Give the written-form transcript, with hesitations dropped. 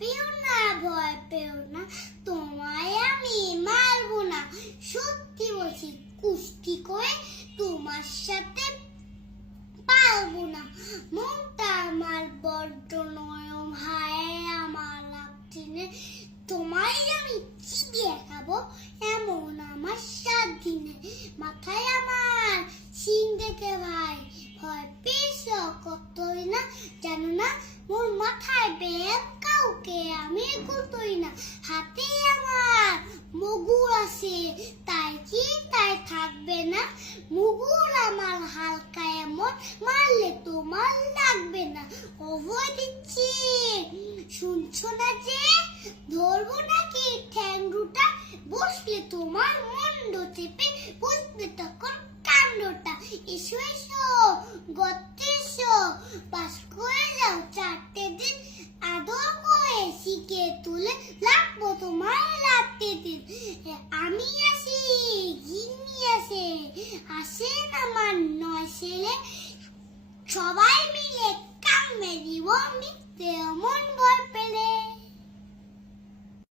পেও না, ভয় পেও না, তোমায় আমি মারবো না। সত্যি বলছি, কুস্তি করে তোমার সাথে পারবো না। মনটা আমার বড্ড নরম, হায় আমার লাগছে না। তোমায় আমি চিবিয়ে খাবো, এমন আমার সাধ্যি নেই। মাথায় আমার সিং দেখে ভাই ভয় পেয়েছ কতই না, জানো না মোর মাথায় বেল, কাউকে আমি গুতোই না। হাতে আমার মুগুর আছে, তাই কি তাই থাকবে না? মুগুর আমার হালকা এমন, মারলে তোমার লাগবে না। অভয় দিচ্ছি, শুনছো না যে? ধরবো নাকি ঠ্যাং দুটা, বসলে তোমার মুন্ড চেপে বুঝবে তখন কাণ্ডটা। এসো এসো গর্তে এসো, পাস করে যাও 4টে দিন, আদর করে শিখে তুলে রাখবো তোমার রাতে দিন। আমি আসি, গিন্নি আসে, আসেন আমার 9 ছেলে, সবাই মিলে কামড়ে দিব মিথ্যে মন ভয় পেলে।